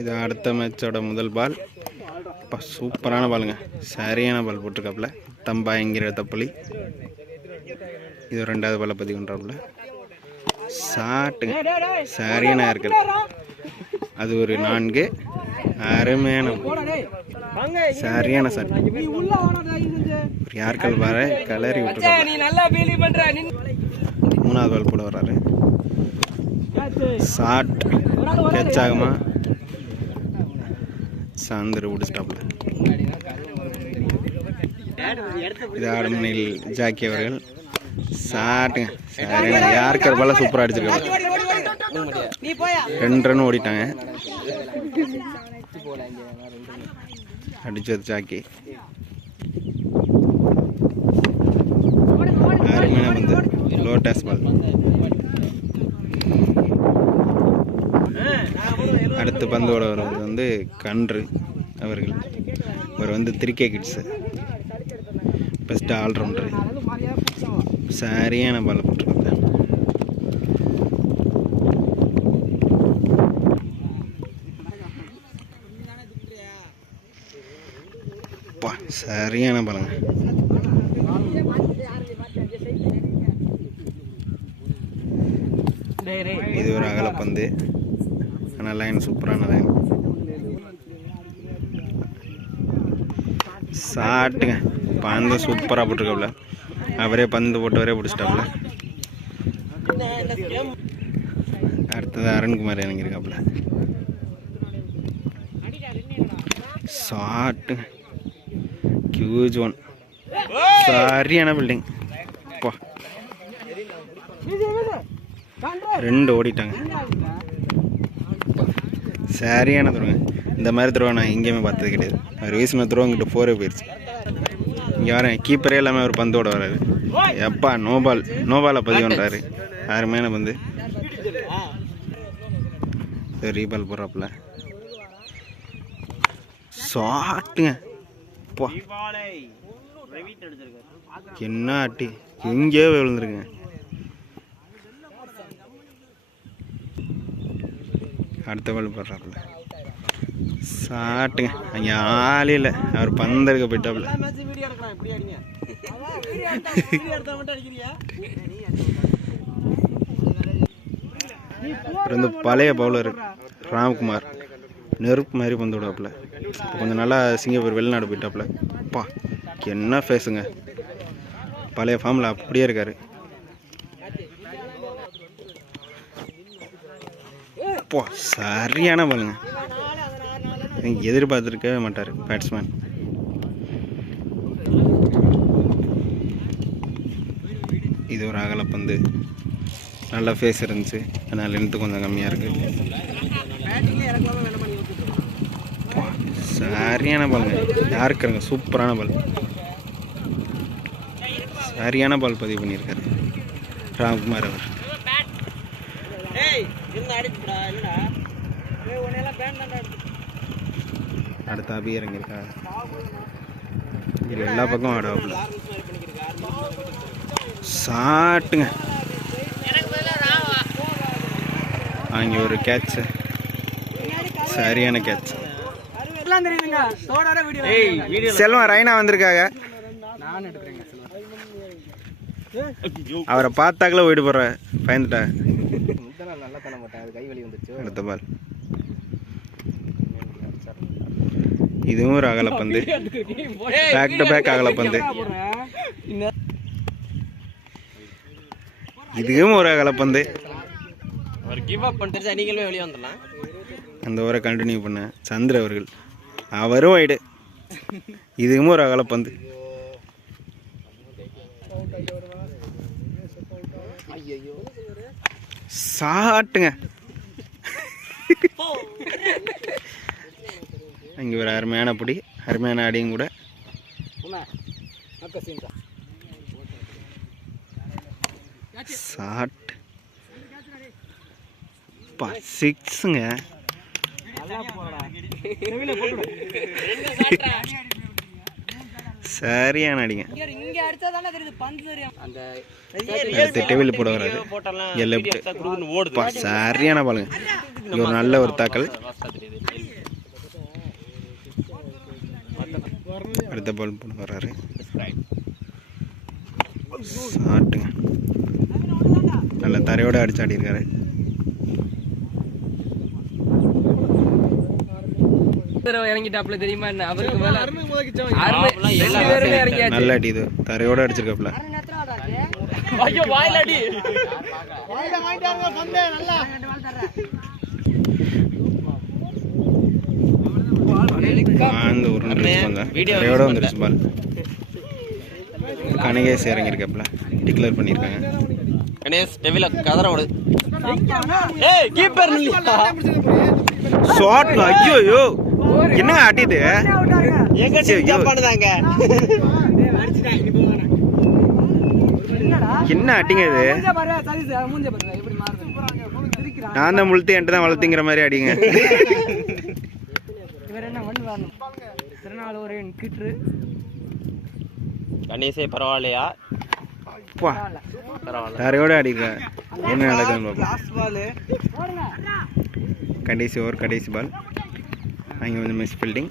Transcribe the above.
இது அடுத்த மேட்சோட முதல் பால். சூப்பரான பாலுங்க, சரியான பால் போட்டிருக்காப்புல தம்பாயங்கிற தப்புலி. இது ரெண்டாவது பாலை பதிவு பண்ணுறாப்புல. ஷாட்டுங்க, சரியான இருக்கிற அது ஒரு 4. அருமையான சரியான ஷாட். யார்கள் வர கலரி விட்டுருக்காங்க. மூணாவது பால் போட வர்றாரு. ஷாட் கேட்ச் ஆகுமா? சாந்தர் பிடிச்சிட்டாப்புல. இது ஆடுமணியில் ஜாக்கி அவர்கள். ஷாட்டுங்க, சரியான யாருக்கர் பால சூப்பராக அடிச்சிருக்காங்க. 2 ரன் ஓடிட்டாங்க. அடிச்சது ஜாக்கி. அருமையான வந்து லோட்டஸ் பால். அடுத்து பந்தோட வருவது வந்து கன்று அவர்கள். அவர் வந்து 3K கிட்ஸ் பெஸ்ட் ஆல்ரவுண்டரு. சரியான பால் போட்டிருக்காங்க. சரியான பாலுங்க. இது ஒரு அகலப்பந்து, ஆனால் லைன் சூப்பரான லைன். ஷாட்டுங்க, பந்து சூப்பராக போட்டிருக்காப்புல. அவரே பந்து போட்டவரே பிடிச்சிட்டாப்புல. அடுத்தது அருண்குமார் இறங்கியிருக்காப்புல. ஷாட்டுங்க, ஹியூஜ் ஒன், சரியான பில்டிங். 2 ஓடிட்டாங்க. சரியான துருவங்க. இந்த மாதிரி துருவா நான் எங்கேயுமே பார்த்தது கிடையாது. அவர் வீசின துருவம் இங்கிட்ட 4 போயிடுச்சு. இங்கே வரேன், கீப்பரே எல்லாமே அவர் பந்தோட வர்றாரு. எப்பா நோபாலை பதிவு பண்ணுறாரு. அருமையான பந்து. ரீபால் போடுறாப்புல. ஷாட்டுங்க, என்ன அட்டி, எங்கேயோ விழுந்துருங்க. அடுத்த பால் போடுறாப்புல. ஷாட்டுங்க, அங்கே ஆளே இல்லை, அவர் பந்தருக்க போயிட்டாப்புல. அப்புறம் வந்து பழைய பவுலர் ராம்குமார் நெருப்பு மாதிரி பந்து விடாப்புல. கொஞ்சம் நல்லா சிங்கப்பூர் வெளிநாடு போயிட்டாப்புல. என்ன ஃபேஸுங்க, பழைய ஃபார்மில் அப்படியே இருக்காரு. சரியான பாலுங்க, எதிர்பார்த்துருக்கவே மாட்டார் பேட்ஸ்மேன். இது ஒரு அகலப்பந்து, நல்ல ஃபேஸ் இருந்துச்சு, அதனால் லென்த்து கொஞ்சம் கம்மியாக இருக்குது. சரியான பாலுங்க, யாருக்குறங்க சூப்பரான பால். சரியான பால் பதிவு பண்ணியிருக்காரு ராம்குமார் அவர். அடுத்த அபி இறங்கியிருக்காங்க. இது எல்லா பக்கம் ஆடாப்புல. ஷாட்டுங்க, அங்கே ஒரு கேட்ச், சரியான கேட்ச். செல்வம் ரைனா வந்திருக்காங்க. அவரை பார்த்தாக்கல போயிட்டு போற பயந்துட்டா. அடுத்த பால். இதுவும் ஒரு அகலப்பந்து, பேக் டு பேக் அகலப்பந்து. இதுவும் ஒரு அகலப்பந்து. அந்த ஓவரை கண்டினியூ பண்ண சந்திர அவர்கள், அவரும் வைடு. இதுவும் ஒரு அகலப்பந்து. ஷாட்டுங்க, இங்கே ஒரு அருமையான பிடி, அருமையான அடியும் கூட. ஷாட் 6ங்க. சரியான அடிங்க. இங்க அடிச்சா தானே தெரியுது பந்து தெரியும். அந்த அடுத்து டெவில் போட வராது. லெஃப்ட் சரியான பாலுங்க. இது ஒரு நல்ல ஒரு தாக்கல். அடுத்த பால் போட வர்றாரு. ஷாட்டுங்க. நல்ல தரையோட அடிச்சு ஆடி இருக்காரு. இறங்கிட்டாப்ல தெரியுமா என்ன அவருக்கு மேல நல்ல அடி. இது தரையோட அடிச்சிருக்காப்ல. அந்த ஒரு தரையோட வந்துருச்சு பால். கணேஷ் இறங்கியிருக்காப்ல. டிக்ளேர் பண்ணியிருக்காங்க. கணேஷ் டெவில கதற ஓடு. ஏய் கீப்பர் இல்லையா? ஷாட். ஐயோ என்ன ஆட்டிது? எங்க டீம் பண்ணுதாங்க. என்ன ஆட்டிங்க இது? நான் தான் முழுத்தி என்கிட்ட தான் வளர்த்திங்கிற மாதிரி அடிங்க. கணேஷே பரவாயில்லையா? தரையோட அடிக்கிறேன். என்ன நடக்குதுன்னு பார்ப்போம். கடைசி ஓவர் கடைசி பால். அங்கே வந்து மிஸ் ஃபீல்டிங்.